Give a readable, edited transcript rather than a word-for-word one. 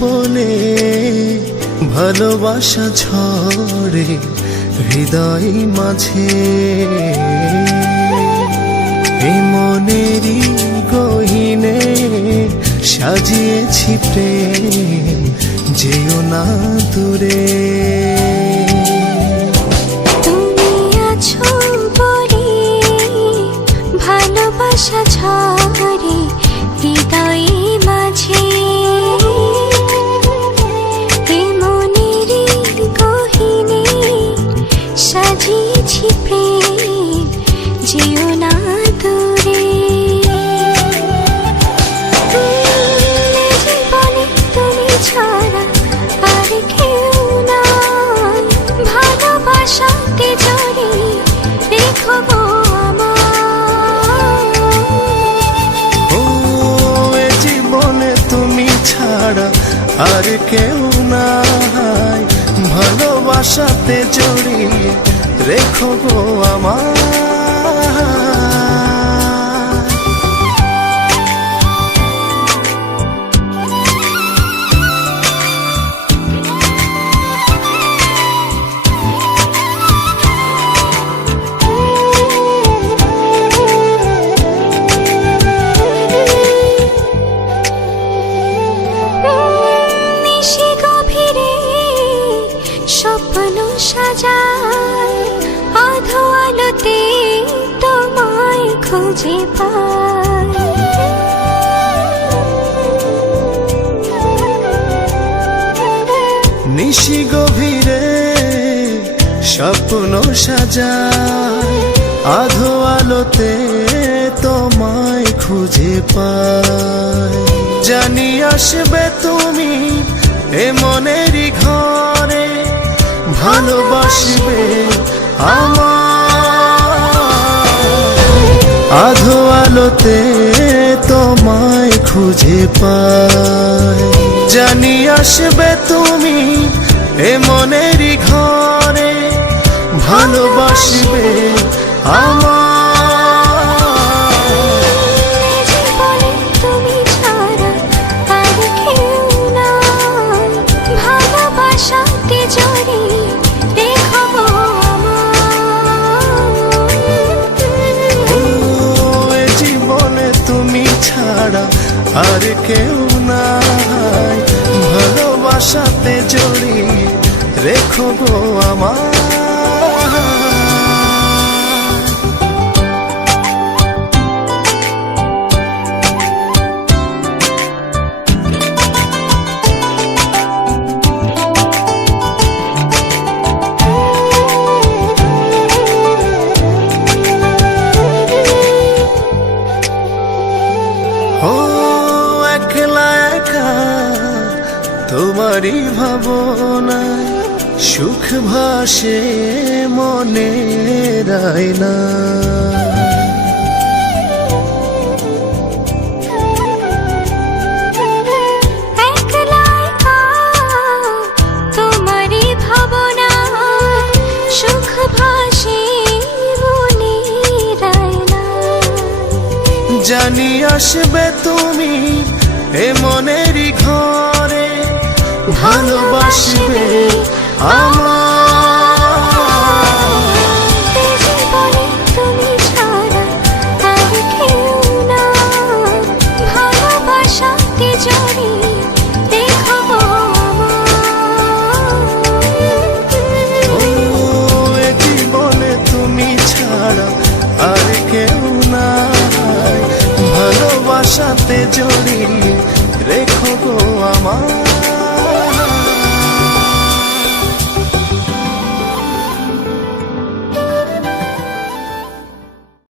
বলে ভালোবাসা ঝরে হৃদয় মাঝে। এই মনেরই গহিনে সাজিয়েছি প্রেম, যেও না দূরে। তুমি আছো বলে ভালোবাসা ঝরে হৃদয় মাঝে। এই মনেরই গহিনে সাজিয়েছি প্রেম, যেও না দূরে। জীবনে তুমি ছাড়া আর কেউ নাই, ভালোবাসাতে জড়িয়ে রেখো গো আমায়। ও এ জীবনে তুমি ছাড়া আর কেউ নাই, ভালোবাসাতে জড়িয়ে রেখো গো আমায়। নিশি গভীরে স্বপ্ন সাজায়, আধো আলোতে তোমায় খুঁজে পাই। নিশি গভীরে স্বপ্ন সাজায়, আধো আলোতে তোমায় খুঁজে পাই। জানি আসবে তুমি এ মনেরই ঘরে, ভালোবাসবে আমায়। আধো আলোতে তোমায় খুঁজে পাই। জানি আসবে তুমি এ মনেরই ঘরে, ভালোবাসবে আমায়। জীবনে তুমি ছাড়া আর কেউ নাই, ভালোবাসাতে জড়িয়ে রেখো গো আমায়। ও এ জীবনে তুমি ছাড়া আর কেউ নাই, ভালোবাসাতে জড়িয়ে রেখো গো আমায়। ও একলা একা তোমারই ভাবনায়, সুখ ভাসে মনের আয়নায়। একলা একা তোমারই ভাবনায়, সুখ ভাসে মনের আয়নায়। জানি আসবে তুমি এ মনেরই ঘরে, ভালোবাসবে আমায়। জীবনে তুমি ছাড়া আর কেউ নাই, ভালোবাসাতে জড়িয়ে রেখো গো আমায়। ও এ জীবনে তুমি ছাড়া আর কেউ নাই, ভালোবাসাতে জড়িয়ে রেখো গো আমায়।